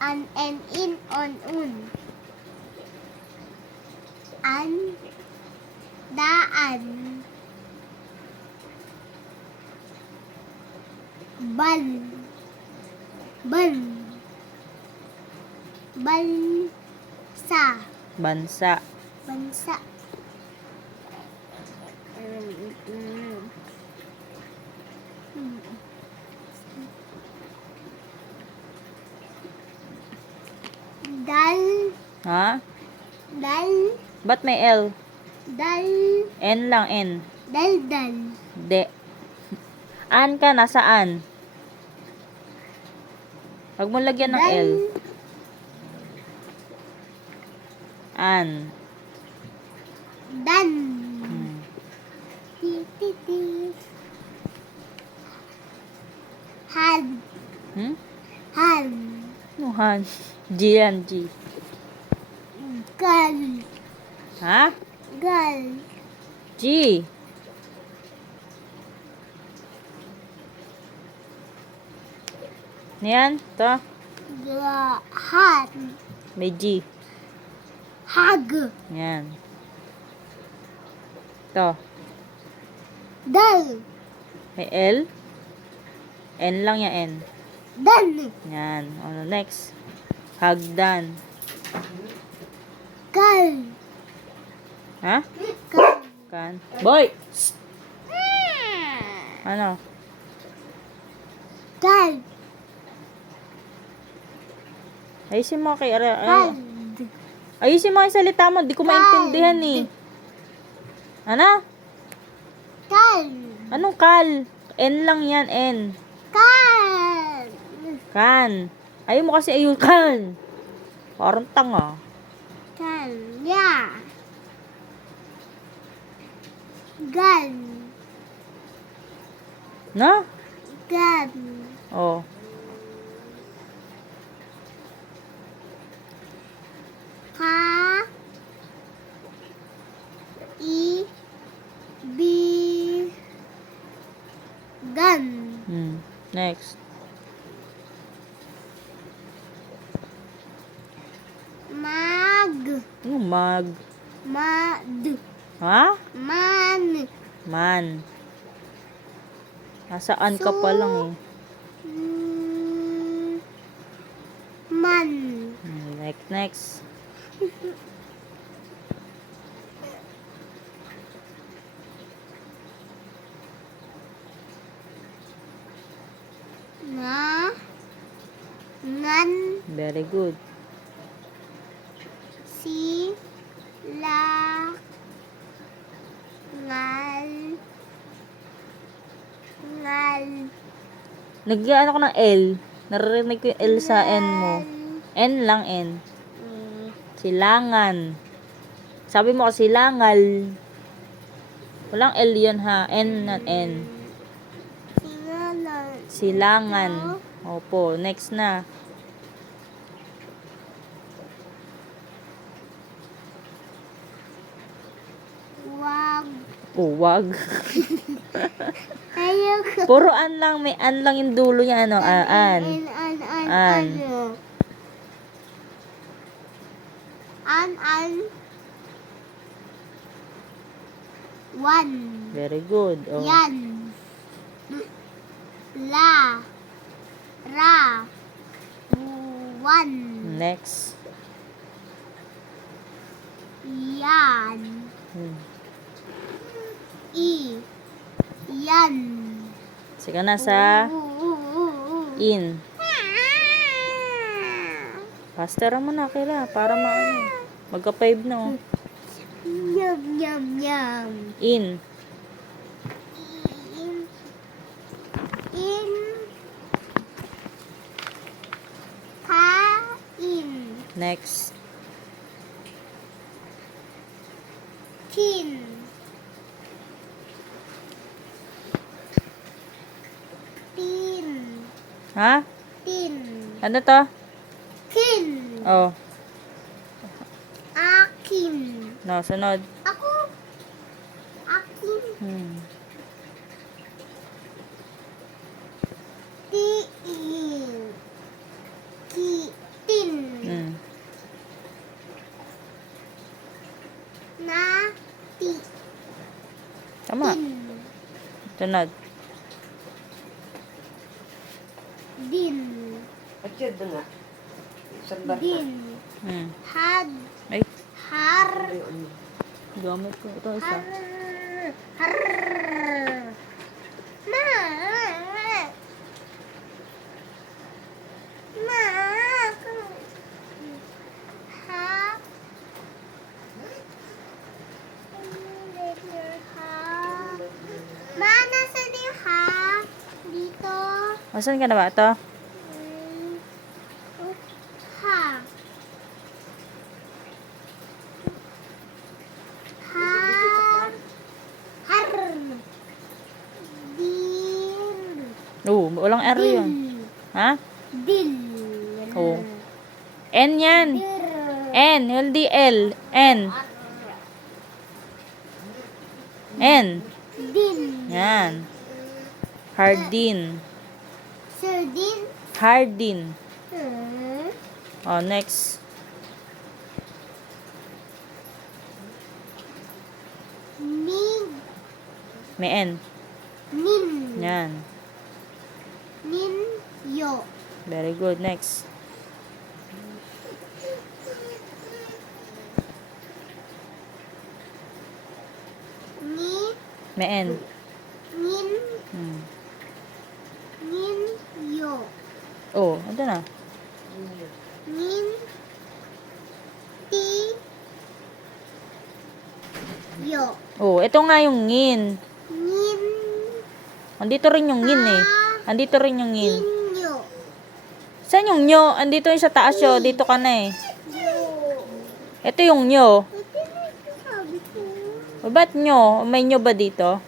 An, en, in, on, un. An, daan. Ban, ban. Bansa, Bansa. bansa. Dal, Ha? dal, Ba't may L? dal, N lang, N. dal. De. An ka, nasaan? Huwag mo lagyan ng L. An. Dan. Hmm. Ti, ti, ti. Han, Hmm? han. No, Han. G yan, G. Gal, Ha? gal. G. Yan, to. Han, May G. hag. Yan. To. Dal, May L. N lang yan, N. dan. Yan. Ano next? Hagdan. Gal, Ha? gal. Kan. Boy! Shh! Ano? Gal, Ayusin mo kay... gal. Ayusin mo yung salita mo. Di ko maintindihan eh. Ano? Gal, Anong kal? N lang yan, N. gal. Kan. Ayaw mo kasi ayun, kan. Parang tanga. Gal, ya. Gal, Na? gal. Oh. Ka, i, bi, gan. Next. Mag, Ano mag? mad, Ha? man. Man. Nasaan ka pa lang eh. Man. Next. Nga, ngan, Very good. si, la, ngal, ngal, Nag-ano ko ng L. Naririnig ko yung L sa N mo. N lang, N. Silangan. Sabi mo kasi silangal. Walang L yun ha. N not N. singalan, Silangan. Opo. Next na. wag, Oh, wag. ayoko. Puro an lang. May an lang yung dulo niya. Ano? An. An. An, one, Very good. Oh. yan, la, ra, one, Next. yan, i, yan. Sige na sa in. Faster mo na kila para maano. Magka-5 na oh. Yum, yum, yum. In. In, kain, Next. tin, tin, Ha? tin, Ano to? tin, Oh. akin, No, sunod. ako, akin, tiin, kiti, Tama. Tin. Sunod. Din. At yun na nga. Isang bata. Din. Had. Ay, Har. Ayun. gamit ko. Ito isa. Har. Har. Ma. Ma. Ha. Ha. Ma, nasaan yung ha? Dito. Asan ka na ba ito? Ha. Ha. Har. Din. Oo, walang R yun. Ha? Din. Oo. N yan. N. Hindi L. N. N. Din. Yan. Hardin. Sardin. Hardin. Hmm. Oh, next. Nig. May N. Nin. Yan. Nin. Yo. Very good. Next. Ni. May N. Nin. Hmm. Nin. Yo. Oh, ito na. Nin. Ti. Yo. Oh, ito nga yung ngin. Nin. Andito rin yung ngin eh. Andito rin yung ngin. Inyo. Saan yung nyo? Andito yung sa taas yo. Dito ka na eh. Yo. Ito yung nyo. Ito na ito sabi ko. O, ba't nyo? May nyo ba dito?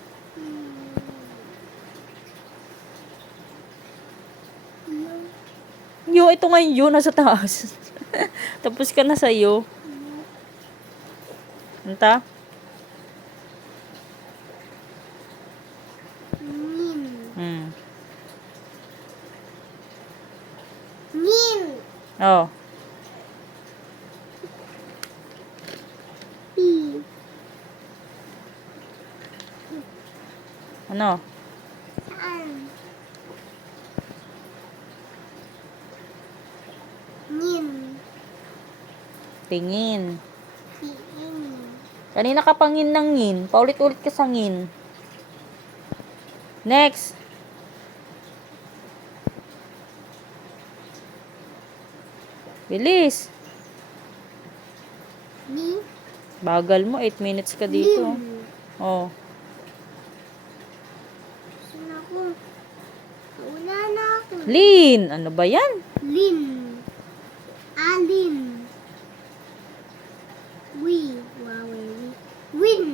Yo, ito nga yung yo nasa taas. Tapos ka na sa yo. Anta? Nin. Hmm. Nin. Oh. Pi. Ano? Saan? Nin. Tingin. Tiin. Kanina ka pangin ng ngin. Paulit-ulit ka sa ngin. Next. Bilis. Ni. Bagal mo. 8 minutes ka dito. Lin. Oh. Saan ako? Nauna na ako. Lin. Ano ba yan? Lin. Alin. Wi. Wawi. Win.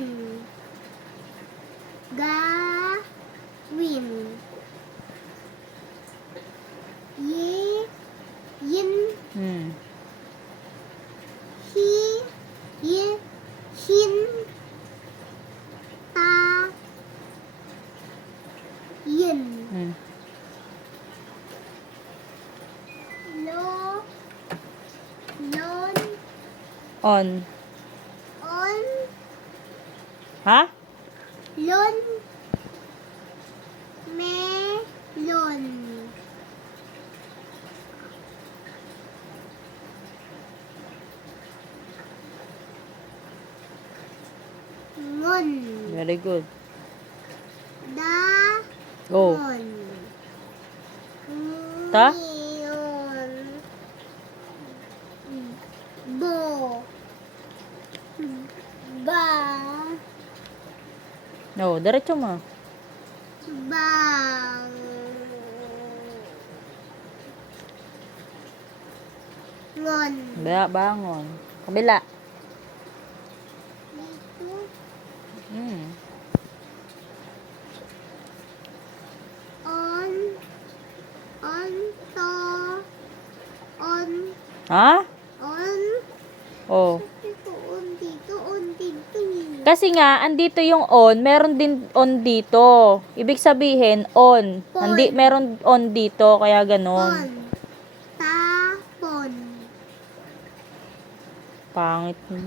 Ga. Win. Ye. Yin. Hmm. Hi. Ye. Hin. Ta. Yin. Hmm. Lo. Lon. On. On. Ha? Lon. Melon. Ngon. Very good. Da. Go. Ngon. Ta? Ngon. Bo. Ba. No, diretso mo. Bang. Ngon. Bangon. Kabila. Dito. Hmm. On. On. To. On. Ha? On. Oh. Dito. On. Dito. On. Dito. Kasi nga, andito yung on, meron din on dito. Ibig sabihin, on. On. Hindi, meron on dito, kaya Pon. ganon. Tapon. Pangit mo.